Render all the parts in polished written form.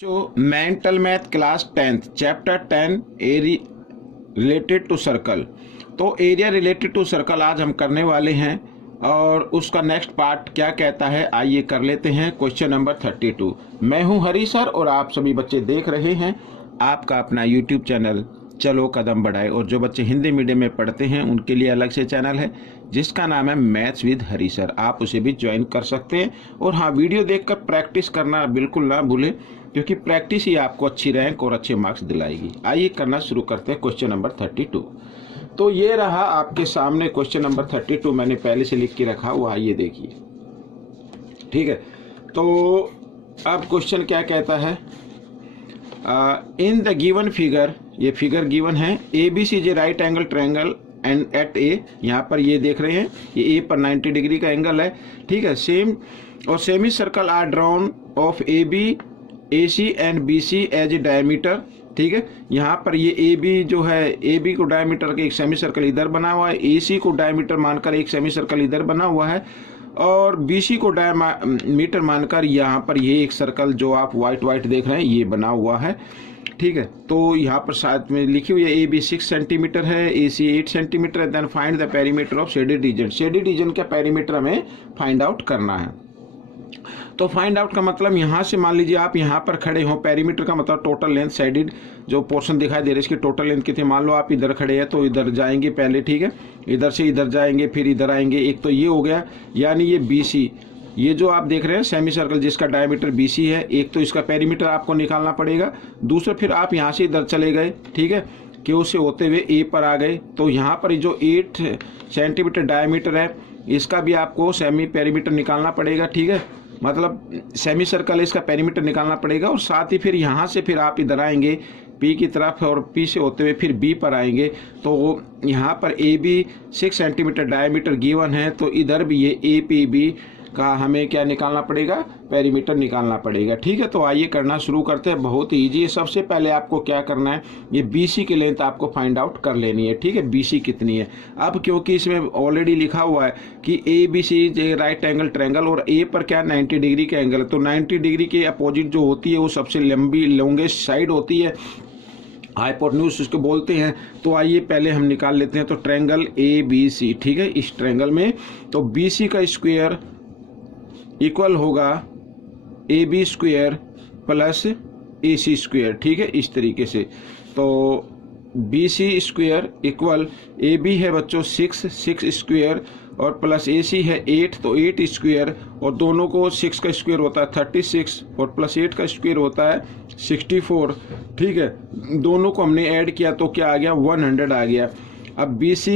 जो mental math class 10th chapter 10 area related to circle. तो area related to circle आज हम करने वाले हैं और उसका नेक्स्ट पार्ट क्या कहता है आइए कर लेते हैं। Question number 32। मैं हूं हरी सर और आप सभी बच्चे देख रहे हैं आपका अपना यूट्यूब चैनल चलो कदम बढ़ाए। और जो बच्चे हिंदी मीडियम में पढ़ते हैं उनके लिए अलग से चैनल है जिसका नाम है मैथ्स विद हरी सर, आप उसे भी ज्वाइन कर सकते हैं। और हाँ, वीडियो देखकर प्रैक्टिस करना बिल्कुल ना भूलें क्योंकि प्रैक्टिस ही आपको अच्छी रैंक और अच्छे मार्क्स दिलाएगी। आइए करना शुरू करते हैं क्वेश्चन नंबर 32। तो ये रहा आपके सामने क्वेश्चन नंबर 32, मैंने पहले से लिख के रखा हुआ, आइए देखिए। ठीक है, तो अब क्वेश्चन क्या कहता है। इन द गिवन फिगर, ये फिगर गिवन है, A B C J right angle triangle and at A, यहाँ पर ये देख रहे हैं ये ए पर 90 डिग्री का एंगल है। ठीक है, सेम और semicircle are drawn of A B A C and B C as a diameter. ठीक है, यहाँ पर ये ए बी जो है, ए बी को डायमीटर के एक सेमी सर्कल इधर बना हुआ है, ए सी को डायमीटर मानकर एक सेमी सर्कल इधर बना हुआ है और बी सी को डायमीटर मानकर यहाँ पर ये एक सर्कल जो आप वाइट देख रहे हैं ये बना हुआ है। ठीक है, तो यहाँ पर साथ में लिखी हुई है ए बी 6 सेंटीमीटर है, ए सी 8 सेंटीमीटर है। Then find the perimeter of shaded region, shaded region का पेरीमीटर हमें फाइंड आउट करना है। तो फाइंड आउट का मतलब यहाँ से मान लीजिए आप यहाँ पर खड़े हो, पेरीमीटर का मतलब टोटल लेंथ, शेडेड जो पोर्शन दिखाई दे रहा है इसकी टोटल लेंथ कितनी। मान लो आप इधर खड़े हैं तो इधर जाएंगे पहले, ठीक है, इधर से इधर जाएंगे फिर इधर आएंगे, एक तो ये हो गया, यानी ये बी सी, ये जो आप देख रहे हैं सेमी सर्कल जिसका डायमीटर बी सी है, एक तो इसका पेरीमीटर आपको निकालना पड़ेगा। दूसरा फिर आप यहाँ से इधर चले गए, ठीक है, क्यू से होते हुए ए पर आ गए, तो यहाँ पर जो 8 सेंटीमीटर डायमीटर है इसका भी आपको सेमी पेरीमीटर निकालना पड़ेगा। ठीक है, मतलब सेमी सर्कल इसका पेरीमीटर निकालना पड़ेगा। और साथ ही फिर यहाँ से फिर आप इधर आएंगे पी की तरफ और पी से होते हुए फिर बी पर आएंगे, तो यहाँ पर A B 6 centimetre diameter given है, तो इधर भी ये ए पी बी का हमें क्या निकालना पड़ेगा, पेरीमीटर निकालना पड़ेगा। ठीक है, तो आइए करना शुरू करते हैं, बहुत ही ईजी है। सबसे पहले आपको क्या करना है, ये BC की लेंथ आपको फाइंड आउट कर लेनी है। ठीक है, BC कितनी है। अब क्योंकि इसमें ऑलरेडी लिखा हुआ है कि ABC राइट एंगल ट्रायंगल और ए पर क्या 90 डिग्री का एंगल है, तो 90 डिग्री के अपोजिट जो होती है वो सबसे लंबी लॉन्गेस्ट साइड होती है, हाइपोटेन्यूज उसको बोलते हैं। तो आइए पहले हम निकाल लेते हैं। तो ट्रायंगल ABC, ठीक है, इस ट्रायंगल में तो BC का स्क्वायर इक्वल होगा AB square plus AC square. ठीक है, इस तरीके से तो BC स्क्वायर इक्वल AB है बच्चों 6 स्क्वायर और प्लस AC है 8, तो 8 स्क्वायर और दोनों को 6 का स्क्वायर होता है 36 और प्लस 8 का स्क्वायर होता है 64। ठीक है, दोनों को हमने ऐड किया तो क्या आ गया, 100 आ गया। अब BC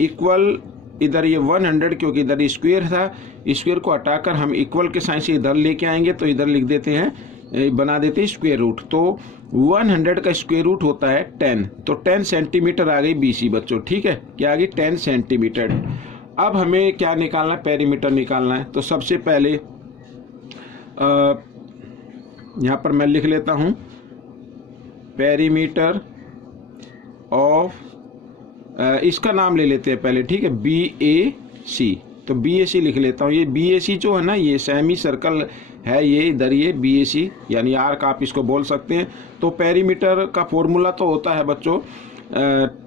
इक्वल इधर ये 100, क्योंकि इधर स्क्वायर था, स्क्वायर को हटाकर हम इक्वल के साइन से इधर लेके आएंगे, तो इधर लिख देते हैं, बना देते हैं स्क्वायर रूट। तो 100 का स्क्वायर रूट होता है 10, तो 10 सेंटीमीटर आ गई BC बच्चों। ठीक है, क्या आ गई, 10 सेंटीमीटर। अब हमें क्या निकालना है, पेरीमीटर निकालना है। तो सबसे पहले यहाँ पर मैं लिख लेता हूँ पेरीमीटर ऑफ, इसका नाम ले लेते हैं पहले, ठीक है, BAC। तो BAC लिख लेता हूँ। ये BAC जो है ना, ये सेमी सर्कल है, ये इधर ये BAC यानी आर्क आप इसको बोल सकते हैं। तो पेरीमीटर का फॉर्मूला तो होता है बच्चों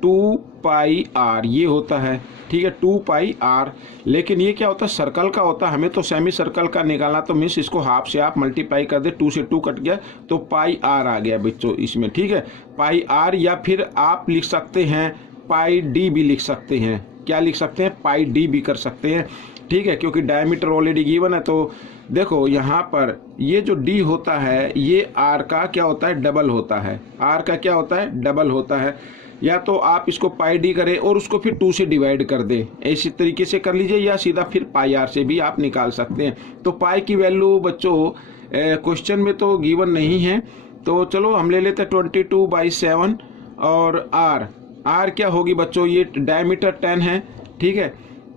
2 पाई r, ये होता है, ठीक है, 2 पाई r। लेकिन ये क्या होता है, सर्कल का होता है, हमें तो सेमी सर्कल का निकालना, तो मीन्स इसको हाफ से आप मल्टीप्लाई कर दे, 2 से 2 कट गया तो पाई r आ गया बच्चों इसमें। ठीक है, पाई r, या फिर आप लिख सकते हैं पाई d भी लिख सकते हैं। क्या लिख सकते हैं, पाई d भी कर सकते हैं। ठीक है, क्योंकि डायमीटर ऑलरेडी गिवन है। तो देखो यहाँ पर ये जो d होता है ये r का क्या होता है, डबल होता है, r का क्या होता है, डबल होता है। या तो आप इसको पाई d करें और उसको फिर 2 से डिवाइड कर दें, इसी तरीके से कर लीजिए, या सीधा फिर पाई r से भी आप निकाल सकते हैं। तो पाई की वैल्यू बच्चों क्वेश्चन में तो गिवन नहीं है, तो चलो हम ले लेते हैं 22/7 और r क्या होगी बच्चों, ये डायमीटर 10 है। ठीक है,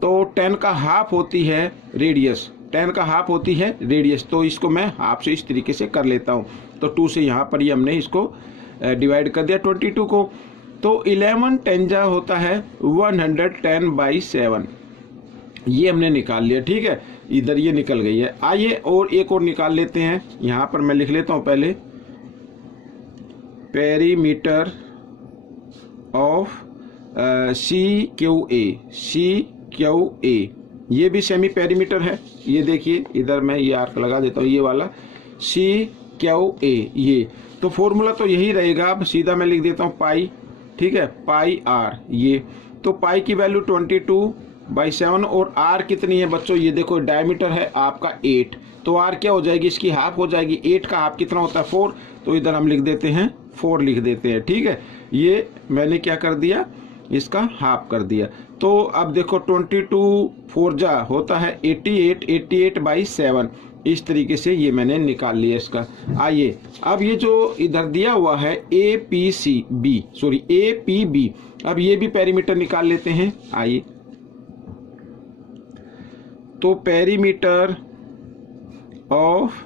तो 10 का हाफ होती है रेडियस, 10 का हाफ होती है रेडियस, तो इसको मैं हाफ से इस तरीके से कर लेता हूँ। तो 2 से यहाँ पर ये हमने इसको डिवाइड कर दिया 22 को, तो 11 10 होता है 110/7, ये हमने निकाल लिया। ठीक है, इधर ये निकल गई है। आइए और एक और निकाल लेते हैं। यहाँ पर मैं लिख लेता हूँ पहले पेरीमीटर ऑफ CQA, ये भी सेमी पेरीमीटर है। ये देखिए इधर मैं ये आर्क लगा देता हूँ, ये वाला CQA ये, तो फॉर्मूला तो यही रहेगा। अब सीधा मैं लिख देता हूँ पाई, ठीक है, पाई आर ये, तो पाई की वैल्यू 22/7 और आर कितनी है बच्चों, ये देखो डायमीटर है आपका 8, तो आर क्या हो जाएगी, इसकी हाफ हो जाएगी। 8 का हाफ कितना होता है 4, तो इधर हम लिख देते हैं 4 लिख देते हैं, ठीक है। ये मैंने क्या कर दिया, इसका हाफ कर दिया। तो अब देखो 22 4 जा होता है 88, 88/7, इस तरीके से ये मैंने निकाल लिया इसका। आइए अब ये जो इधर दिया हुआ है APB, अब ये भी पेरीमीटर निकाल लेते हैं। आइए, तो पेरीमीटर ऑफ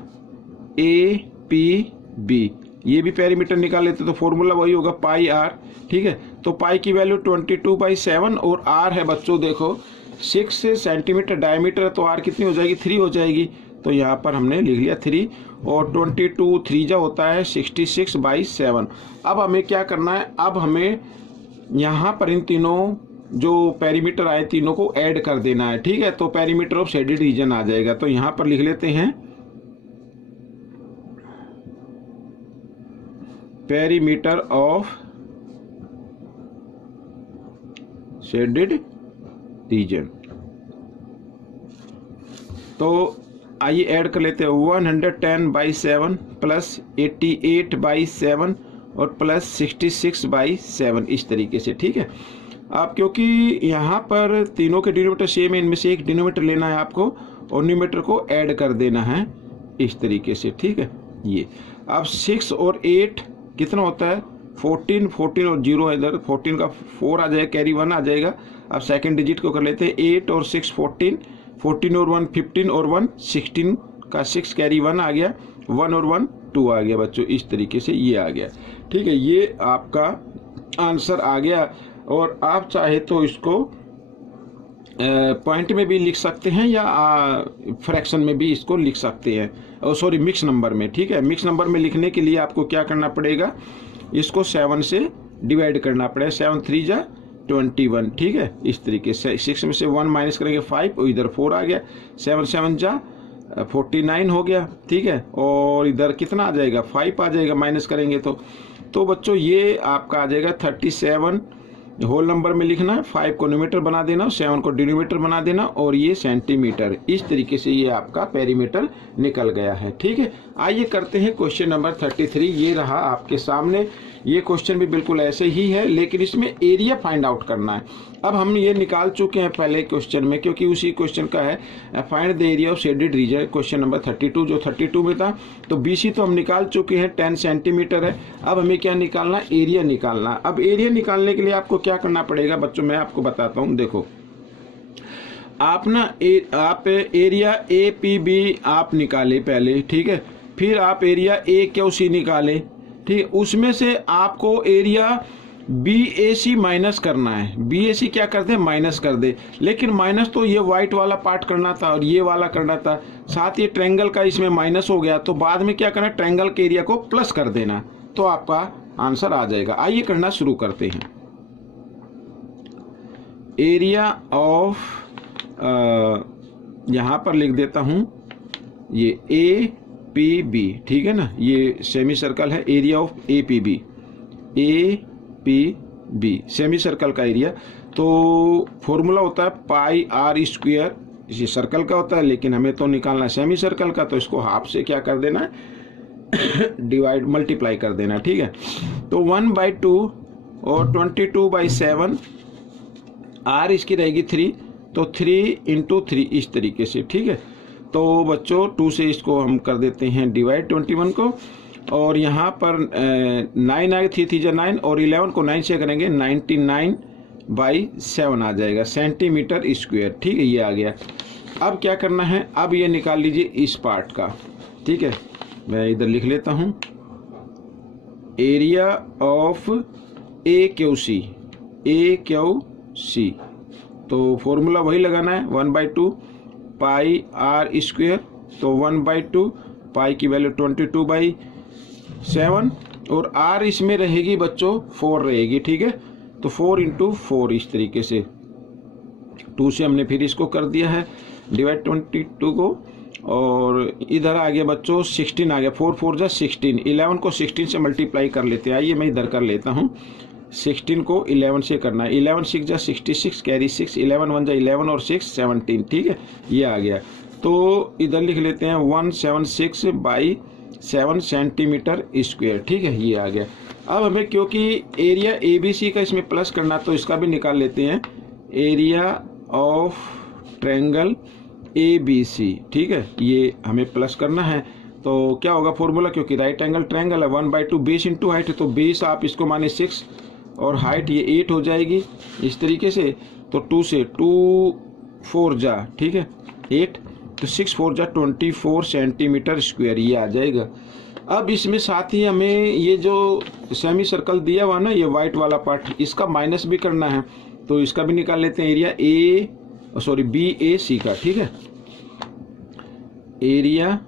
APB, ये भी पेरीमीटर निकाल लेते, तो फॉर्मूला वही होगा पाई आर, ठीक है। तो पाई की वैल्यू 22/7 और आर है बच्चों देखो 6 सेंटीमीटर डायमीटर, तो आर कितनी हो जाएगी, 3 हो जाएगी। तो यहाँ पर हमने लिख लिया 3, और 22 3 जा होता है 66/7। अब हमें क्या करना है, अब हमें यहाँ पर इन तीनों जो पेरीमीटर आए तीनों को ऐड कर देना है, ठीक है। तो पेरीमीटर ऑफ शेडेड रीजन आ जाएगा, तो यहाँ पर लिख लेते हैं पेरीमीटर ऑफ शेडेड रीजन। तो आइए ऐड कर लेते हैं 110/7 प्लस 88/7 और प्लस 66/7, इस तरीके से, ठीक है। अब क्योंकि यहाँ पर तीनों के डिनोमीटर सेम है, इनमें से एक डिनोमीटर लेना है आपको और न्यूमेटर को ऐड कर देना है इस तरीके से, ठीक है। ये अब 6 और 8 कितना होता है 14 और 0 है इधर, 14 का 4 आ जाएगा, कैरी 1 आ जाएगा। अब सेकंड डिजिट को कर लेते हैं 8 और 6 14, 14 और 1 15 और 1 16 का 6 कैरी 1 आ गया, 1 और 1 2 आ गया बच्चों, इस तरीके से ये आ गया, ठीक है। ये आपका आंसर आ गया। और आप चाहे तो इसको पॉइंट में भी लिख सकते हैं या फ्रैक्शन में भी इसको लिख सकते हैं, सॉरी मिक्स नंबर में, ठीक है। मिक्स नंबर में लिखने के लिए आपको क्या करना पड़ेगा, इसको 7 से डिवाइड करना पड़ेगा, 7 3 जा 21, ठीक है। इस तरीके से 6 में से 1 माइनस करेंगे 5 और इधर 4 आ गया, 7 7 जा 49 हो गया, ठीक है। और इधर कितना आ जाएगा 5 आ जाएगा, माइनस करेंगे तो बच्चों ये आपका आ जाएगा 37 होल नंबर में लिखना है, 5 को न्यूमेटर बना देना, 7 को डिनोमीटर बना देना और ये सेंटीमीटर, इस तरीके से ये आपका पेरीमीटर निकल गया है, ठीक है। आइए करते हैं क्वेश्चन नंबर 33। ये रहा आपके सामने, ये क्वेश्चन भी बिल्कुल ऐसे ही है, लेकिन इसमें एरिया फाइंड आउट करना है। अब हम ये निकाल चुके हैं पहले क्वेश्चन में, क्योंकि उसी क्वेश्चन का है find the area of shaded reason, question number 32 जो 32 में था। तो BC तो हम निकाल चुके हैं 10 सेंटीमीटर है। अब हमें क्या निकालना, एरिया निकालना। अब एरिया निकालने के लिए आपको क्या करना पड़ेगा बच्चों, मैं आपको बताता हूँ। देखो आप ना आप एरिया APB आप निकाले पहले, ठीक है। फिर आप एरिया AQC निकाले, ठीक है। उसमें से आपको एरिया BAC माइनस करना है। BAC क्या करते हैं, माइनस कर दे, लेकिन माइनस तो ये व्हाइट वाला पार्ट करना था और ये वाला करना था, साथ ये ट्रायंगल का इसमें माइनस हो गया, तो बाद में क्या करना है, ट्रायंगल के एरिया को प्लस कर देना, तो आपका आंसर आ जाएगा। आइए करना शुरू करते हैं। एरिया ऑफ यहाँ पर लिख देता हूँ ये APB, ठीक है ना, ये सेमी सर्कल है, area of APB semi circle का एरिया। तो फॉर्मूला होता है पाई R स्क्वायर, इसी सर्कल का होता है, लेकिन हमें तो निकालना है सेमी सर्कल का, तो इसको हाफ से क्या कर देना है डिवाइड मल्टीप्लाई कर देना, ठीक है। तो 1/2 और 22/7, R इसकी रहेगी 3, तो 3 × 3 इस तरीके से, ठीक है। तो बच्चों 2 से इसको हम कर देते हैं डिवाइड 21 को, और यहाँ पर 9 आएगा, 3 3 9 और 11 को 9 से करेंगे 99/7 आ जाएगा सेंटीमीटर स्क्वायर, ठीक है। ये आ गया। अब क्या करना है, अब ये निकाल लीजिए इस पार्ट का, ठीक है। मैं इधर लिख लेता हूँ एरिया ऑफ AQC, तो फॉर्मूला वही लगाना है 1/2 पाई R स्क्वायर, तो 1/2 पाई की वैल्यू 22/7 और r इसमें रहेगी बच्चों 4 रहेगी, ठीक है। तो 4 इंटू 4 इस तरीके से 2 से हमने फिर इसको कर दिया है डिवाइड 22 को, और इधर आ गया बच्चों 16 आ गया, 4 4 जा 16, 11 को 16 से मल्टीप्लाई कर लेते हैं। आइए मैं इधर कर लेता हूँ, 16 को 11 से करना है, 11 6 जा 66 कैरी 6, 11 1 जा 11 और 6 17, ठीक है, ये आ गया। तो इधर लिख लेते हैं 176 बाई 7 सेंटीमीटर स्क्वायर, ठीक है, ये आ गया। अब हमें क्योंकि एरिया ABC का इसमें प्लस करना, तो इसका भी निकाल लेते हैं, एरिया ऑफ ट्रायंगल ABC, ठीक है, ये हमें प्लस करना है। तो क्या होगा फॉर्मूला, क्योंकि राइट एंगल ट्रायंगल है, 1/2 बेस इंटू हाइट, तो बेस आप इसको माने 6 और हाइट ये 8 हो जाएगी इस तरीके से। तो 2 से 2 4 जा, ठीक है, 8, तो 6 4 जा 24 सेंटीमीटर स्क्वायर ये आ जाएगा। अब इसमें साथ ही हमें ये जो सेमी सर्कल दिया हुआ ना, ये वाइट वाला पार्ट, इसका माइनस भी करना है, तो इसका भी निकाल लेते हैं, एरिया BAC का, ठीक है, एरिया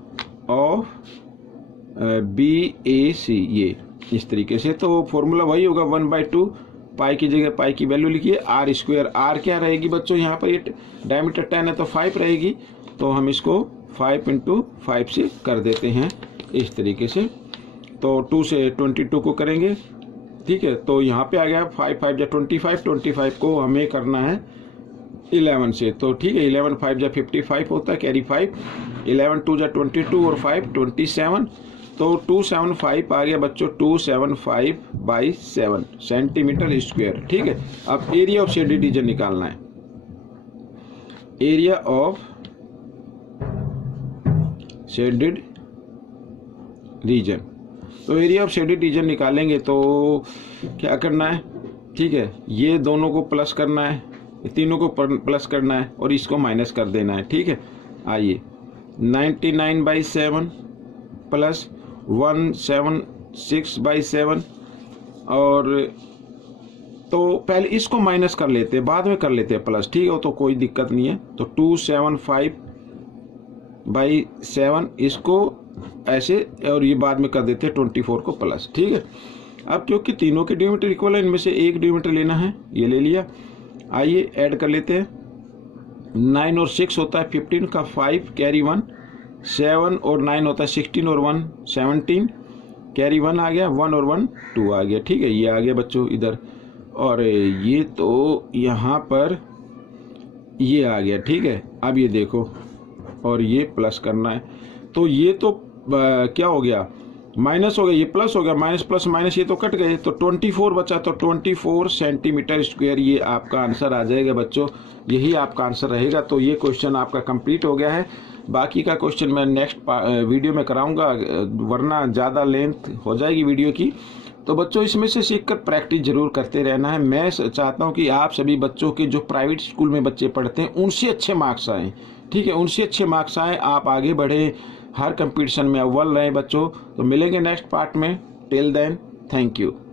ऑफ BAC ये इस तरीके से। तो फॉर्मूला वही होगा 1/2, पाई की जगह पाई की वैल्यू लिखिए, r स्क्वायर, r क्या रहेगी बच्चों, यहाँ पर ये डायमीटर 10 है तो 5 रहेगी, तो हम इसको 5 इंटू 5 से कर देते हैं इस तरीके से। तो 2 से 22 को करेंगे, ठीक है, तो यहाँ पे आ गया 5 5 जा 25, 25 को हमें करना है 11 से, तो ठीक है, 11 5 जा 55 होता है, कैरी 5, 11 2 जा 22 और 5 27, तो 275 आ गया बच्चों, 275 बाई 7 सेंटीमीटर स्क्वायर, ठीक है। अब एरिया ऑफ शेडेड रीजन निकालना है, एरिया ऑफ शेडेड रीजन। तो एरिया ऑफ शेडेड रीजन निकालेंगे तो क्या करना है, ठीक है, ये दोनों को प्लस करना है, तीनों को प्लस करना है और इसको माइनस कर देना है, ठीक है। आइए 99/7 प्लस 176/7, और तो पहले इसको माइनस कर लेते हैं, बाद में कर लेते हैं प्लस, ठीक है, तो कोई दिक्कत नहीं है। तो 275/7 इसको ऐसे, और ये बाद में कर देते हैं 24 को प्लस, ठीक है। अब क्योंकि तीनों के डिनोमिनेटर इक्वल है, इनमें से एक डिनोमिनेटर लेना है, ये ले लिया। आइए ऐड कर लेते हैं, 9 और 6 होता है 15 का 5 कैरी 1, 7 और 9 होता है 16 और 1 17, कैरी 1 आ गया, 1 और 1 2 आ गया, ठीक है, ये आ गया बच्चों इधर, और ये तो यहाँ पर ये आ गया, ठीक है। अब ये देखो, और ये प्लस करना है, तो ये तो क्या हो गया, माइनस हो गया, ये प्लस हो गया, माइनस प्लस माइनस ये तो कट गए, तो 24 बचा, तो 24 सेंटीमीटर स्क्वायर ये आपका आंसर आ जाएगा बच्चों, यही आपका आंसर रहेगा। तो ये क्वेश्चन आपका कंप्लीट हो गया है। बाकी का क्वेश्चन मैं नेक्स्ट वीडियो में कराऊंगा, वरना ज़्यादा लेंथ हो जाएगी वीडियो की। तो बच्चों इसमें से सीखकर प्रैक्टिस जरूर करते रहना है। मैं चाहता हूं कि आप सभी बच्चों के जो प्राइवेट स्कूल में बच्चे पढ़ते हैं उनसे अच्छे मार्क्स आएँ, ठीक है, उनसे अच्छे मार्क्स आएँ, आप आगे बढ़े, हर कंपटीशन में अव्वल रहे बच्चों। तो मिलेंगे नेक्स्ट पार्ट में, टिल देन थैंक यू।